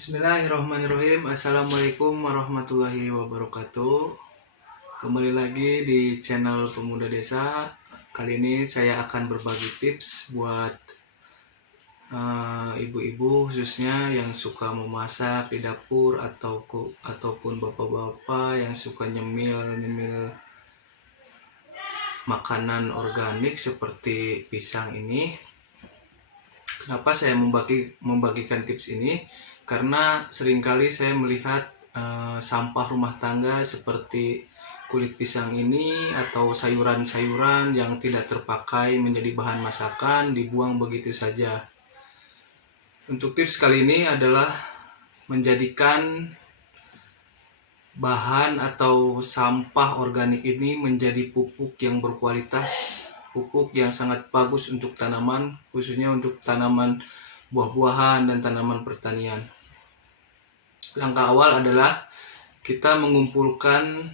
Bismillahirrahmanirrahim. Assalamualaikum warahmatullahi wabarakatuh. Kembali lagi di channel Pemuda Desa. Kali ini saya akan berbagi tips buat ibu-ibu khususnya yang suka memasak di dapur ataupun bapak-bapak yang suka nyemil makanan organik seperti pisang ini. Kenapa saya membagikan tips ini? Karena seringkali saya melihat sampah rumah tangga seperti kulit pisang ini atau sayuran-sayuran yang tidak terpakai menjadi bahan masakan dibuang begitu saja. Untuk tips kali ini adalah menjadikan bahan atau sampah organik ini menjadi pupuk yang berkualitas, pupuk yang sangat bagus untuk tanaman, khususnya untuk tanaman buah-buahan dan tanaman pertanian. Langkah awal adalah kita mengumpulkan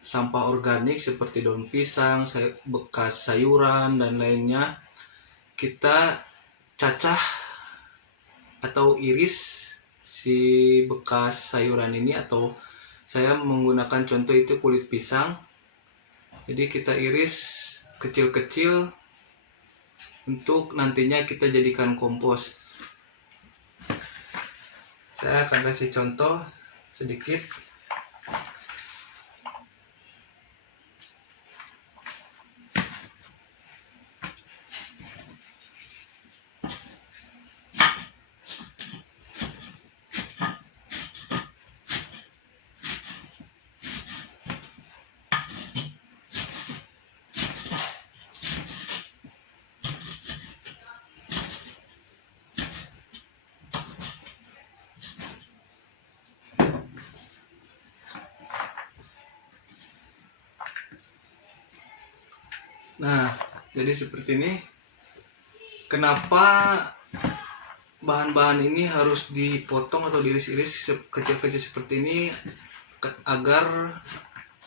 sampah organik seperti daun pisang, bekas sayuran dan lainnya. Kita cacah atau iris si bekas sayuran ini, atau saya menggunakan contoh itu kulit pisang. Jadi kita iris kecil-kecil untuk nantinya kita jadikan kompos. Saya akan kasih contoh sedikit. Nah, jadi seperti ini. Kenapa bahan-bahan ini harus dipotong atau diiris-iris kecil-kecil seperti ini? Agar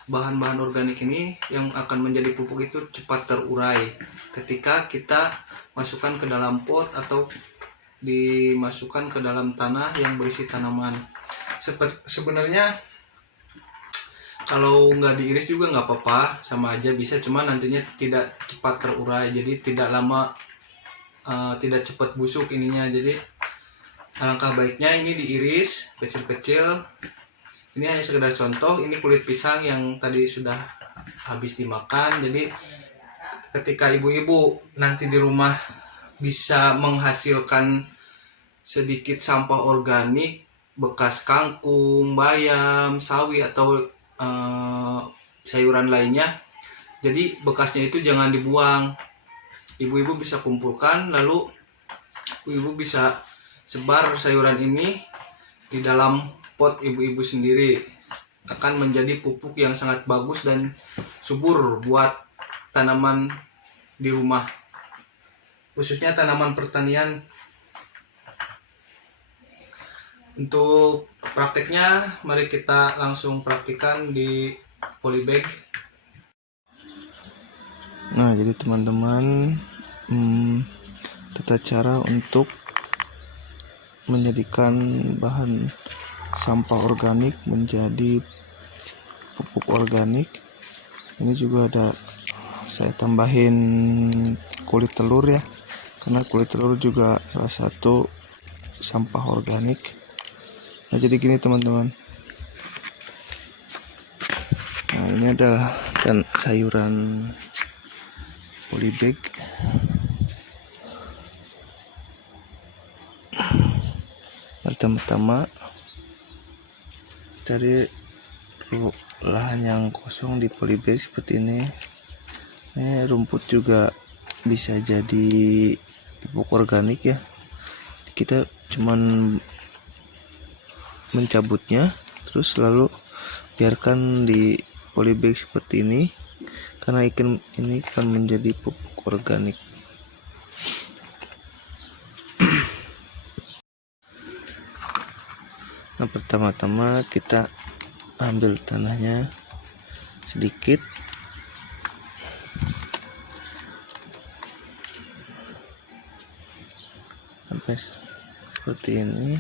bahan-bahan organik ini yang akan menjadi pupuk itu cepat terurai ketika kita masukkan ke dalam pot atau dimasukkan ke dalam tanah yang berisi tanaman. Sebenarnya kalau nggak diiris juga nggak apa-apa, sama aja bisa, cuma nantinya tidak cepat terurai, jadi tidak lama, tidak cepat busuk ininya. Jadi alangkah baiknya ini diiris kecil-kecil. Ini hanya sekedar contoh, ini kulit pisang yang tadi sudah habis dimakan. Jadi ketika ibu-ibu nanti di rumah bisa menghasilkan sedikit sampah organik, bekas kangkung, bayam, sawi, atau sayuran lainnya. Jadi bekasnya itu jangan dibuang. Ibu-ibu bisa kumpulkan, lalu ibu bisa sebar sayuran ini di dalam pot ibu-ibu sendiri. Akan menjadi pupuk yang sangat bagus dan subur buat tanaman di rumah, khususnya tanaman pertanian. Untuk prakteknya, mari kita langsung praktikan di polybag. Nah, jadi teman-teman, tata cara untuk menjadikan bahan sampah organik menjadi pupuk organik. Ini juga ada saya tambahin kulit telur ya, karena kulit telur juga salah satu sampah organik. Nah, jadi gini teman-teman. Nah, ini adalah sayuran polybag. Pertama-tama cari lahan yang kosong di polybag seperti ini. Rumput juga bisa jadi pupuk organik ya. Kita cuman mencabutnya, terus lalu biarkan di polybag seperti ini, karena ikan ini akan menjadi pupuk organik. Nah, pertama-tama kita ambil tanahnya sedikit, sampai seperti ini.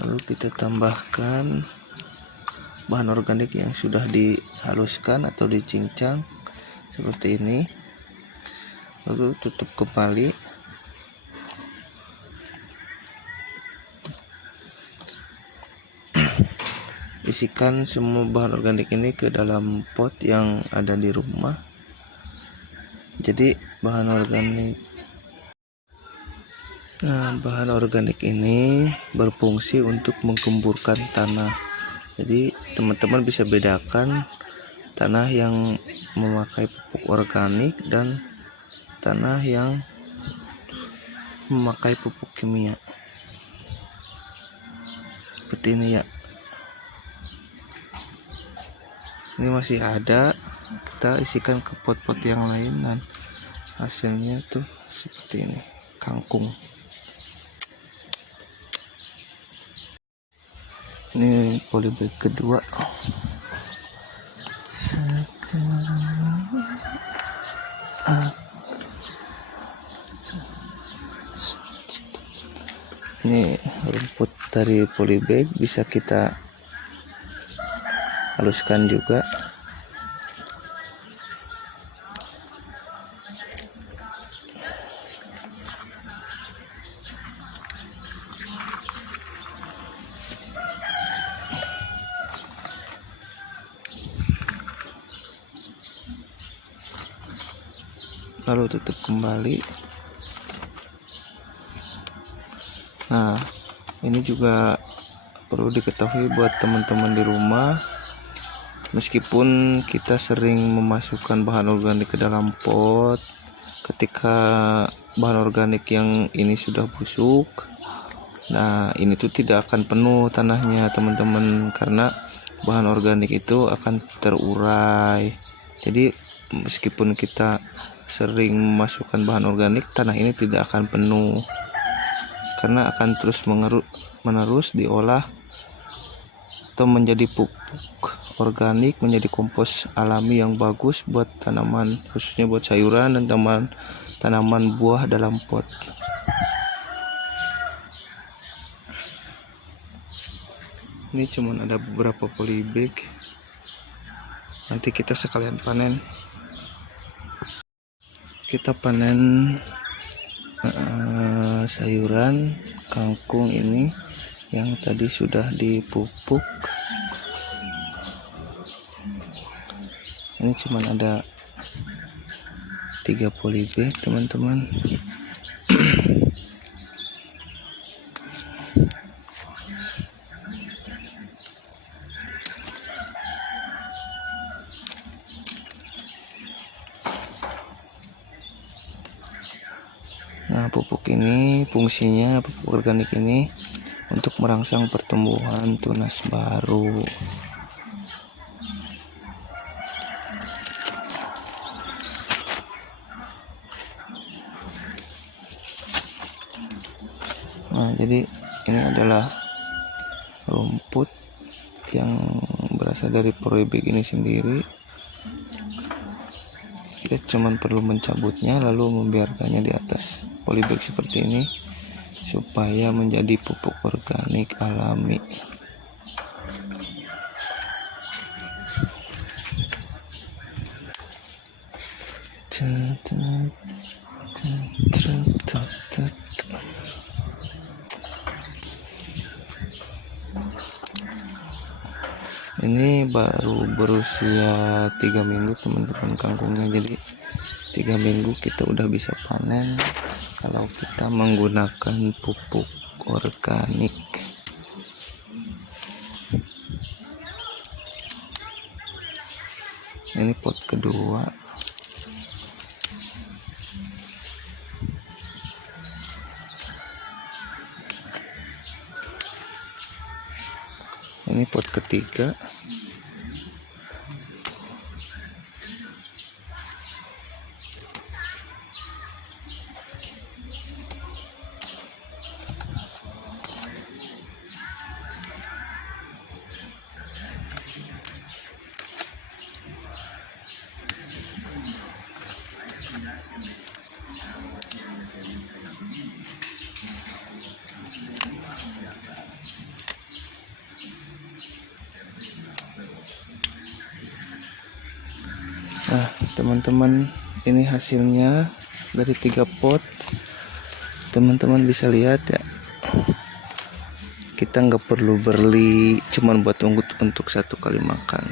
Lalu kita tambahkan bahan organik yang sudah dihaluskan atau dicincang seperti ini. Lalu tutup kembali. Isikan semua bahan organik ini ke dalam pot yang ada di rumah. Jadi bahan organik ini berfungsi untuk menggemburkan tanah. Jadi teman-teman bisa bedakan tanah yang memakai pupuk organik dan tanah yang memakai pupuk kimia. Seperti ini ya. Ini masih ada, kita isikan ke pot-pot yang lain dan hasilnya tuh seperti ini, kangkung. Ini polybag kedua. Ini rumput dari polybag bisa kita haluskan juga. Lalu tutup kembali. Nah, ini juga perlu diketahui buat teman-teman di rumah. Meskipun kita sering memasukkan bahan organik ke dalam pot, ketika bahan organik yang ini sudah busuk, nah ini tuh tidak akan penuh tanahnya teman-teman, karena bahan organik itu akan terurai. Jadi meskipun kita sering memasukkan bahan organik, tanah ini tidak akan penuh karena akan terus menerus diolah atau menjadi pupuk organik, menjadi kompos alami yang bagus buat tanaman, khususnya buat sayuran dan tanaman buah dalam pot. Ini cuman ada beberapa polybag, nanti kita sekalian panen. Kita panen sayuran kangkung ini yang tadi sudah dipupuk. Ini cuma ada 3 polybag teman-teman. Nah, pupuk ini fungsinya, pupuk organik ini untuk merangsang pertumbuhan tunas baru. Nah, jadi ini adalah rumput yang berasal dari polybag ini sendiri. Kita cuman perlu mencabutnya lalu membiarkannya di atas polybag seperti ini supaya menjadi pupuk organik alami. Ini baru berusia 3 minggu teman-teman kangkungnya, jadi 3 minggu kita udah bisa panen kalau kita menggunakan pupuk organik. Ini pot kedua. Ini pot ketiga. teman-teman, ini hasilnya dari 3 pot. Teman-teman bisa lihat ya, kita nggak perlu beli cuman buat untuk 1 kali makan.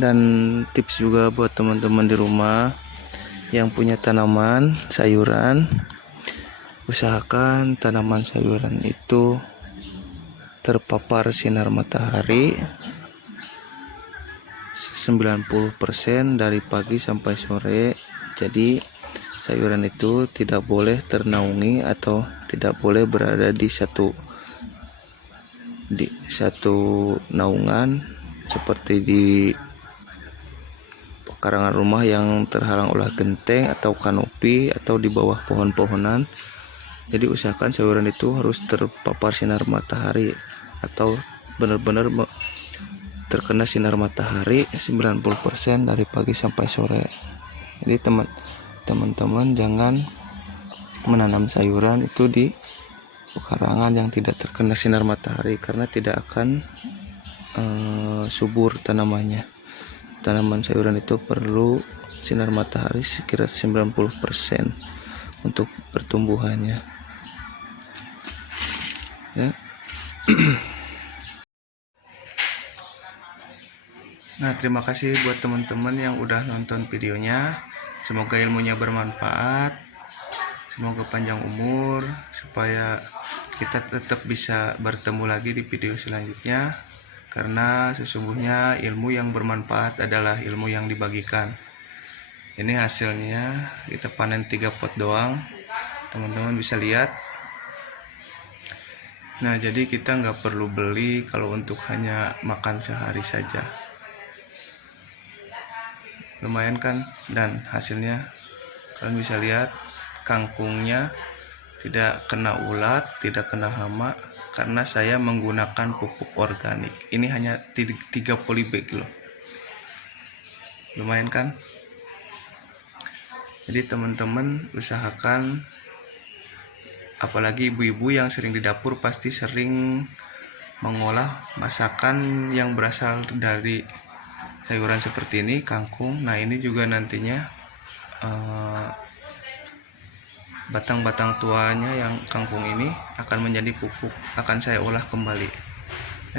Dan tips juga buat teman-teman di rumah yang punya tanaman sayuran, usahakan tanaman sayuran itu terpapar sinar matahari 90% dari pagi sampai sore. Jadi sayuran itu tidak boleh ternaungi atau tidak boleh berada di satu naungan seperti di pekarangan rumah yang terhalang oleh genteng atau kanopi atau di bawah pohon-pohonan. Jadi usahakan sayuran itu harus terpapar sinar matahari atau benar-benar terkena sinar matahari 90% dari pagi sampai sore. Jadi teman-teman jangan menanam sayuran itu di pekarangan yang tidak terkena sinar matahari, karena tidak akan subur tanamannya. Tanaman sayuran itu perlu sinar matahari sekira 90% untuk pertumbuhannya ya. Nah, terima kasih buat teman-teman yang udah nonton videonya. Semoga ilmunya bermanfaat, semoga panjang umur, supaya kita tetap bisa bertemu lagi di video selanjutnya. Karena sesungguhnya ilmu yang bermanfaat adalah ilmu yang dibagikan. Ini hasilnya, kita panen 3 pot doang, teman-teman bisa lihat. Nah, jadi kita nggak perlu beli kalau untuk hanya makan sehari saja. Lumayan kan? Dan hasilnya kalian bisa lihat, kangkungnya tidak kena ulat, tidak kena hama, karena saya menggunakan pupuk organik. Ini hanya 3 polybag loh. Lumayan kan? Jadi teman-teman usahakan, apalagi ibu-ibu yang sering di dapur pasti sering mengolah masakan yang berasal dari sayuran seperti ini, kangkung. Nah, ini juga nantinya batang-batang tuanya yang kangkung ini akan menjadi pupuk, akan saya olah kembali.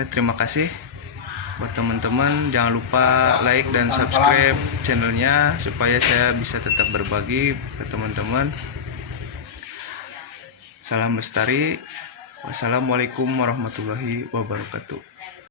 Terima kasih buat teman-teman, jangan lupa like dan subscribe channelnya supaya saya bisa tetap berbagi ke teman-teman. Salam lestari. Wassalamualaikum warahmatullahi wabarakatuh.